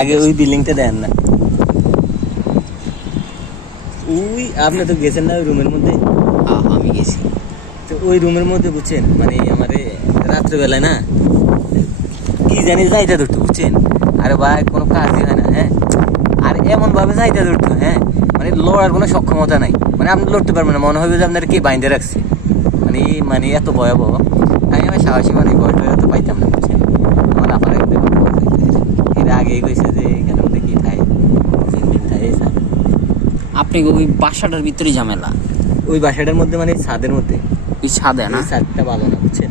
আগে ওই বিল্ডিংটা দেন না, ওই আপনি তো গেছেন না ওই রুমের মধ্যে? আমি গেছি। তো ওই রুমের মধ্যে বুঝছেন মানে আমার রাত্রেবেলায় না কি জানি যাইতে ধরতো বুঝছেন, আরে ভাই কোনো কাজই হয় না। হ্যাঁ, আর এমন ভাবে যাইতে ধরতো, হ্যাঁ মানে লড়ার কোনো সক্ষমতা নাই, মানে আপনি লড়তে পারবেন না, মনে হবে যে আপনার কে বাইন্ধে রাখছে, মানে মানে এত ভয়াবহ। আমি আমার সাহসী মানে ভয়টা এত পাইতাম না বুঝছেন। আমার আপার এর আগেই কইছে যে এখানে মধ্যে কি থাকে, দিন থাকে। আপনি ওই বাসাটার ভিতরে ঝামেলা, ওই বাসাটার মধ্যে মানে ছাদের মধ্যে, ওই ছাদে না, ছাদটা ভালো না বুঝছেন।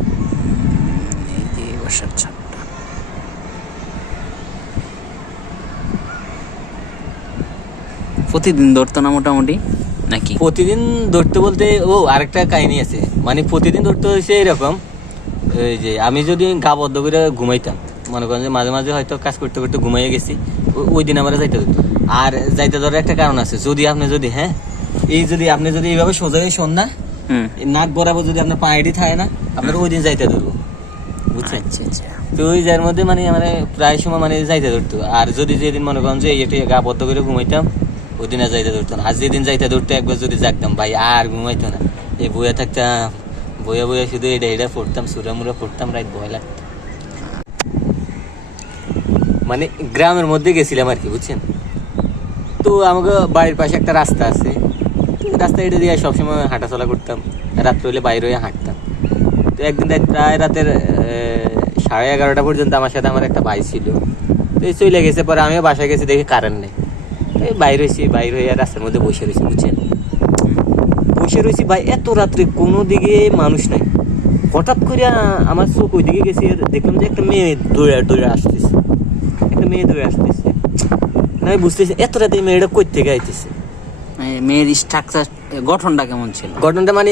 এই যে বাসার ছাদটা প্রতিদিন ধরতো না মোটামুটি নাকি? প্রতিদিন ধরতে বলতে ও আরেকটা কাহিনী আছে, মানে প্রতিদিন ধরতে হয়েছে এরকম, ওই যে আমি যদি গা বদ্ধ করে ঘুমাইতাম, মনে করেন যে মাঝে মাঝে হয়তো কাজ করতে করতে ঘুমাইয়ে গেছি, ওই দিন আমার যাইতে ধরতো। আর যাইতে ধরার একটা কারণ আছে, যদি আপনি যদি হ্যাঁ এই যদি আপনি যদি এইভাবে সোজা হয়ে শোন না, নাক বরাবর যদি আপনার পায়েরই থাকে না, আপনার ওই দিন যাইতে ধরবো বুঝছেন। আচ্ছা আচ্ছা। তো ওই যার মধ্যে মানে মানে প্রায় সময় মানে যাইতে ধরতো। আর যদি যেদিন মনে করেন যে এটা গা বদ্ধ করে ঘুমাইতাম, ওই দিন আর যাইতে ধরতো না। আর যেদিন যাইতে ধরতো একবার যদি জাগতাম ভাই আর ঘুমাইতো না, এই বইয়া থাকতাম, বইয়া বইয়া শুধু এটা এটা পড়তাম, সুরামুরা পড়তাম, রাত ভয় লাগতো। মানে গ্রামের মধ্যে গেছিলাম আর কি বুঝছেন। তো আমাকে বাড়ির পাশে একটা রাস্তা আছে, রাস্তা এটা দিয়ে সবসময় হাঁটাচলা করতাম, রাত্রে হলে বাইরে হয়ে হাঁটতাম। তো একদিন প্রায় রাতের 11:30 পর্যন্ত আমার সাথে আমার একটা ভাই ছিল। তো এই চলে গেছে, পরে আমিও বাসায় গেছি, দেখি কারেন্ট নেই। এই বাইরে হয়েছি, বাইরে হয়ে রাস্তার মধ্যে বসে রয়েছি বুঝছেন। বসে রয়েছি ভাই, এত রাত্রে কোনো দিকে মানুষ নাই। হঠাৎ করে আমার চোখ ওই দিকে গেছে, দেখলাম যে একটা মেয়ে দৌড়ে দৌড়ে আসতেছে, একটা মেয়ে দৌড়ে আসতেছে। আমি বুঝতেছি এত রাতে মেয়েটা কই থেকে আইতেছে। মেয়ের স্ট্রাকচার গঠনটা কেমন ছিল? ঘটনাটা মানে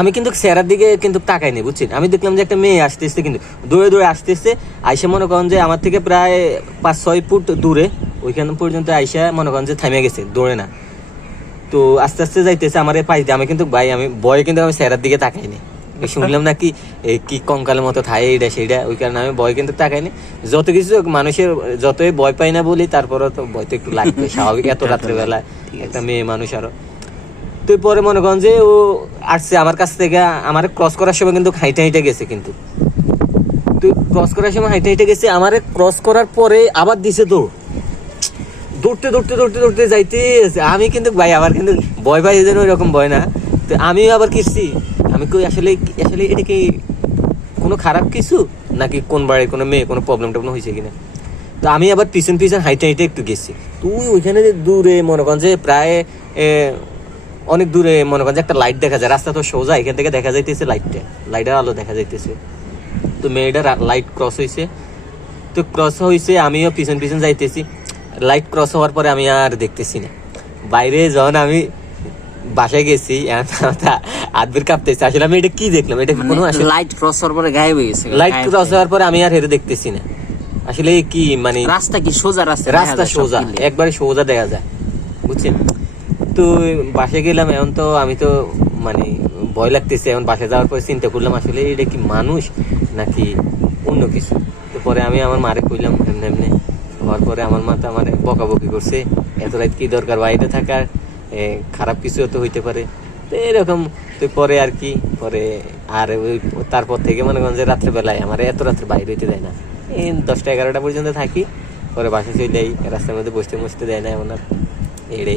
আমি কিন্তু চেহারার দিকে কিন্তু তাকাইনি বুঝছেন। আমি দেখলাম যে একটা মেয়ে আসতেছে, কিন্তু দৌড়ে দৌড়ে আসতেছে। আইসা মনে করেন যে আমার থেকে প্রায় 5-6 ফুট দূরে ওইখান পর্যন্ত আইসা মনে করেন যে থামে গেছে, দৌড়ে না। তো আস্তে আস্তে যাইতেছে আমার পাশ দিয়ে। আমি কিন্তু ভাই আমি ভয়ে কিন্তু আমি চেহারার দিকে তাকাইনি, শুনলাম নাকি কি কঙ্কালের মতো থাকে এইটা সেইটা, ওই কারণে আমি ভয় কিন্তু তাকাইনি। যত কিছু মানুষের যতই ভয় পাই না বলি, তারপরে তো ভয় তো একটু লাগবে স্বাভাবিক, এত রাত্রেবেলা একটা মেয়ে মানুষ আরো। তো পরে মনে করেন যে ও আসছে আমার কাছ থেকে, আমার ক্রস করার সময় কিন্তু হাইটে হাইটে গেছে, কিন্তু তুই ক্রস করার সময় হাইটে হাইটে গেছে, আমারে ক্রস করার পরে আবার দিছে দৌড়, দৌড়তে দৌড়তে দৌড়তে দৌড়তে যাইতে। আমি কিন্তু ভাই আমার কিন্তু ভয় পাই যেন ওই রকম ভয় না। তো আমিও আবার কিসছি, আমি কই আসলে আসলে এটা কি কোনো খারাপ কিছু নাকি কোন বাড়ির কোনো মেয়ে কোনো প্রবলেম টবলেম হয়েছে কিনা। তো আমি আবার পিছন পিছন হাইটে হাইটে একটু গেছি। তুই ওইখানে যে দূরে মনে করেন যে প্রায় অনেক দূরে মনে করেন যে একটা লাইট দেখা যায়, রাস্তা তো সোজা, এখান থেকে দেখা যাইতেছে লাইটের আলো দেখা যাইতেছে। তো মেয়েটার লাইট ক্রস হয়েছে, তো ক্রস হয়েছে, আমিও পিছন পিছন যাইতেছি। লাইট ক্রস হওয়ার পরে আমি আর দেখতেছি না। বাইরে যখন আমি বাসায় গেছি আদবির কাঁপতেছে, আসলে আমি এটা কি দেখলাম, এটা কোনো লাইট ক্রস হওয়ার পরে গায়েব হয়ে গেছে। লাইট ক্রস হওয়ার পরে আমি আর হেরে দেখতেছি না। আসলে কি মানে রাস্তা কি সোজা? রাস্তা সোজা, একবারে সোজা দেখা যায় বুঝছেন। তো বাসায় গেলাম, এখন তো আমি তো মানে ভয় লাগতেছে। এখন বাসায় যাওয়ার পরে চিন্তা করলাম আসলে এটা কি মানুষ নাকি অন্য কিছু। তো পরে আমি আমার মারে কইলাম এমনি এমনি, হওয়ার পরে আমার মা তো আমার বকাবকি করছে, এত রাত কি দরকার বাইরে থাকার, খারাপ কিছু তো হইতে পারে। তো এরকম তো পরে আর কি, পরে আর ওই তারপর থেকে মনে করেন যে রাত্রেবেলায় আমার এত রাত্রে বাইরে হইতে দেয় না, এই 10টা-11টা পর্যন্ত থাকি, পরে বাসা চলে যাই, রাস্তার মধ্যে বসতে বসতে দেয় না এমন আর। এড়ে